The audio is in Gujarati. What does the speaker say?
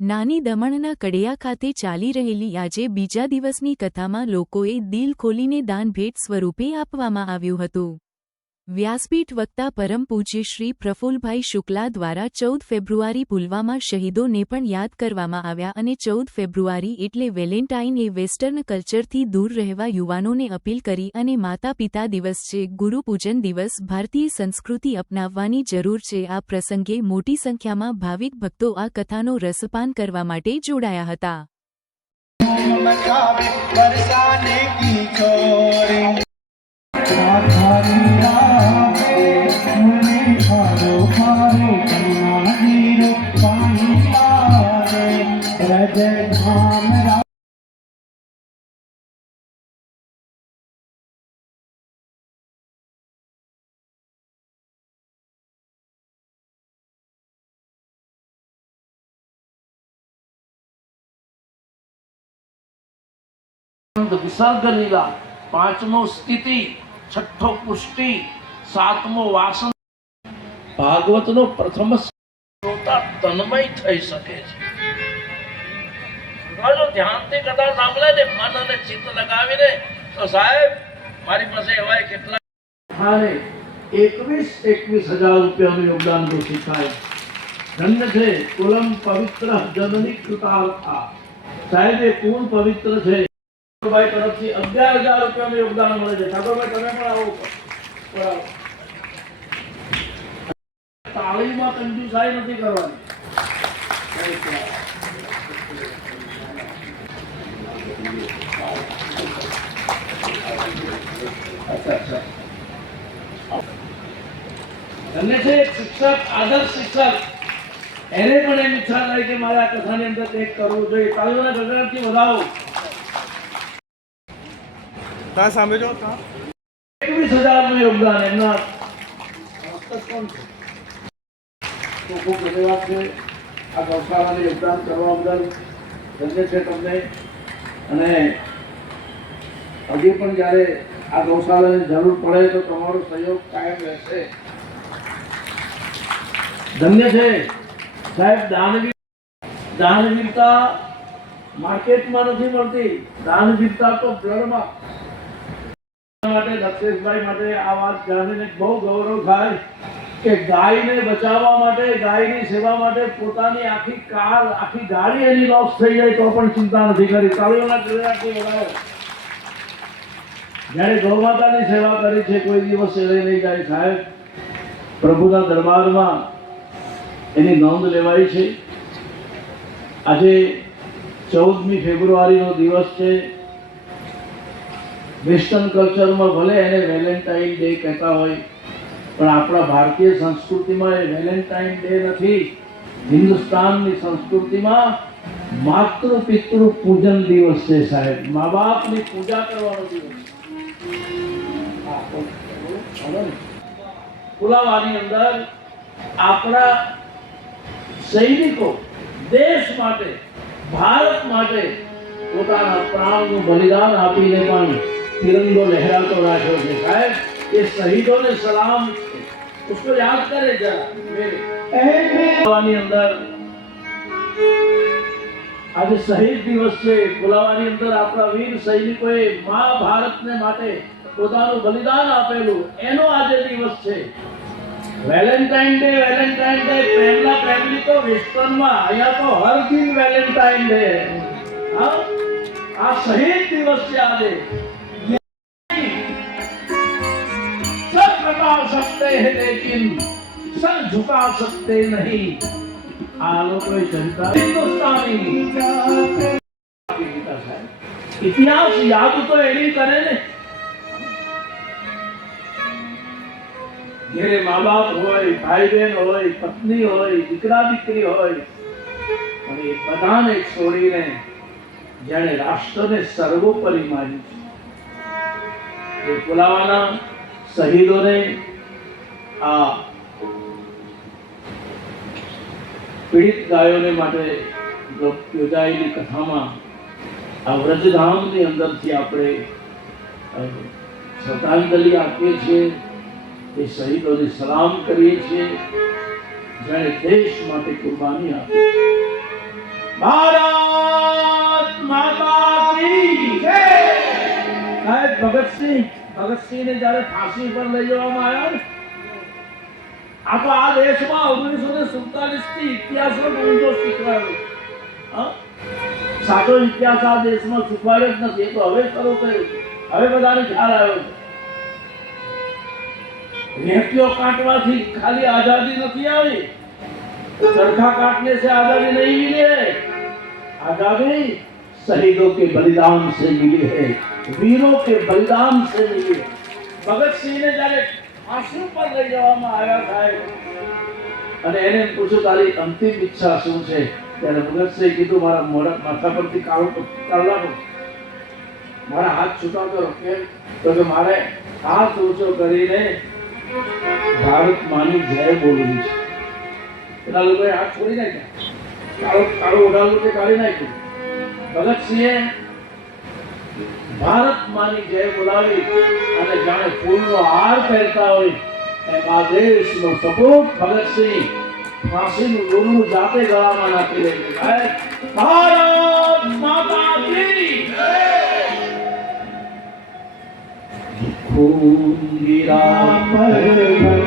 નાની દમણના કડિયા ખાતે ચાલી રહેલી આજે બીજા દિવસની કથામાં લોકોએ દિલ ખોલીને દાન ભેટ સ્વરૂપે આપવામાં આવ્યું હતું। વ્યાસપીઠ વક્તા પરમ પૂજ્ય શ્રી પ્રફુલ્લભાઈ શુક્લા દ્વારા 14 ફેબ્રુઆરી પુલવામા શહીદોને પણ યાદ કરવામાં આવ્યા અને 14 ફેબ્રુઆરી એટલે વેલેન્ટાઇન એ વેસ્ટર્ન કલ્ચરથી દૂર રહેવા યુવાનોને અપીલ કરી અને માતા પિતા દિવસ છે, ગુરુપૂજન દિવસ, ભારતીય સંસ્કૃતિ અપનાવવાની જરૂર છે। આ પ્રસંગે મોટી સંખ્યામાં ભાવિક ભક્તો આ કથાનો રસપાન કરવા માટે જોડાયા હતા। विसर्ग लीला, 5मो स्थिति, 6ठो पुष्टि, 7मो वासन। भागवत नो प्रथम श्रोता तन्मय થઈ શકે છે। જો ધ્યાનથી કથા સાંભળે ને મન અને ચિત્ત લગાવીને તો સાહેબ મારી પાસે એવા કેટલા થારે 21,000 રૂપિયાનું યોગદાન ઘોષિત થાય। ધન્ય છે કુલમ પવિત્ર જનની કૃતાર્થા। સાહેબ એ કુલ પવિત્ર છે। ભાઈ તરફથી 11,000 રૂપિયાનું યોગદાન મળે છે। ઠાકોરભાઈ તમે પણ આવો પડાવો। તાળીમાં કંજુસાઈ નથી કરવાની। અચ્છા તમને છે એક શિક્ષક, આદર્શ શિક્ષક, એને પણ એમ ઈચ્છા થાય કે મારે આ કથાની અંદર કંઈક કરવું જોઈએ। તાળીઓના ગગડાટથી વધાવો। कहाँ सामने जो 21,000 નું યોગદાન એમના કોણ છે? ખૂબ ધન્યવાદ છે આ ગૌશાળાને યોગદાન કરવા બદલ। ધન્ય છે તમને। અને હજી પણ જ્યારે આ ગૌશાળાની જરૂર પડે તો તમારો સહયોગ કાયમ રહેશે। ધન્ય છે સાહેબ। દાનવીરતા માર્કેટમાં નથી મળતી, દાનવીરતા તો બ્લડમાં। માટે દક્ષેશભાઈ માટે આ વાત જાણીને બહુ ગૌરવ થાય કે ગાયને બચાવવા માટે, ગાયની સેવા માટે પોતાની આખી કાર, આખી ગાડી એની લોસ થઈ જાય તો પણ ચિંતા નથી કરી। તાળીઓના ગગડાટથી વધાવો। જ્યારે ગૌમાતાની સેવા કરી છે કોઈ દિવસ એળે નહીં જાય સાહેબ। પ્રભુના દરબારમાં એની નોંધ લેવાઈ છે। આજે 14મી ફેબ્રુઆરીનો દિવસ છે। વેસ્ટર્ન કલ્ચરમાં ભલે એને વેલેન્ટાઇન ડે કહેતા હોય પણ આપણા ભારતીય સંસ્કૃતિમાં એ વેલેન્ટાઇન ડે નથી। હિન્દુસ્તાનની સંસ્કૃતિમાં માતૃ પિતૃ પૂજન દિવસ છે સાહેબ। મા બાપની પૂજા કરવાનો દિવસ। પુલાવાની અંદર આપણા સૈનિકો દેશ માટે, ભારત માટે પોતાના પ્રાણનું બલિદાન આપીને પણ तिरंगो लहरातो राख्यो છે સાહેબ। ये शहीदों ने सलाम उसको याद करे जरा। પુલાવાની અંદર આજે શહીદ દિવસ છે। પુલાવાની અંદર આપણા વીર સૈનિકોએ મા ભારતને માટે પોતાનું બલિદાન આપેલું એનો આજે દિવસ છે। વેલેન્ટાઇન ડે પ્રેમની તો વેસ્ટર્નમાં, અહીંયા તો હર દિન વેલેન્ટાઇન ડે। હા, આ શહીદ દિવસ છે આજે। सकते हैं लेकिन सर झुका सकते नहीं। आलोक जनता हिंदुस्तानी इतिहास याद तो एनी करे ने। घरे माँ बाप होय, भाई बहन होय, पत्नी होय, दीकरा दीकरी होय, પણ એ બધાને છોડીને જેણે રાષ્ટ્રને સર્વોપરી માન્યું છે એ પુલાવાના શહીદોને આ પીડિત ગાયોને માટે યોજાયેલી કથામાં આ વ્રજધામની અંદરથી આપણે શ્રદ્ધાંજલિ આપીએ છીએ, એ શહીદોને સલામ કરીએ છીએ જેણે દેશ માટે કુરબાની આપી. ભારત માતા કી જય. સાહેબ ભગતસિંહને જ્યારે ફાંસી પર લઈ જવામાં આવ્યા ને, આ દેશમાં 1947 થી ઇતિહાસનો ઊંધો શીખવાયો. હા, સાચો ઇતિહાસ આ દેશમાં શીખવાડ્યો જ નથી. એ તો હવે શરૂ કર્યું, હવે બધાને ખ્યાલ આવ્યો છે. રેતીઓ કાટવાથી ખાલી આઝાદી નથી આવી, चरखा काटने से आजादी नहीं मिली है, आजादी शहीदों के बलिदान से मिली है, वीरों के बलिदान से मिली है. भगत सिंह ने जाने फांसी पर લઈ જવામાં આવ્યા સાહેબ, અને એને પૂછ્યું તારી અંતિમ ઈચ્છા શું છે? ત્યારે ભગતસિંહે કીધું મારા માથા પરથી કાળો કાઢવાનો, મારા હાથ છૂટા કરો. કેમ? તો કે મારે હાથ ઊંચો કરીને ભારત માની જય બોલવી છે. પેલા લોકોએ હાથ છોડી નાખ્યા, કાળો ઓઢાલું તે કાઢી નાખ્યું. ભગતસિંહે ભારત માની જય બોલાવી અને જાણે ફૂલનો હાર પહેરતા હોય એમ આ દેશનો સપૂત ભગતસિંહ ફાંસીનું ડોલનું જાતે ગળામાં નાખી દે. ભારત માતા કી જય. खून गिरा पर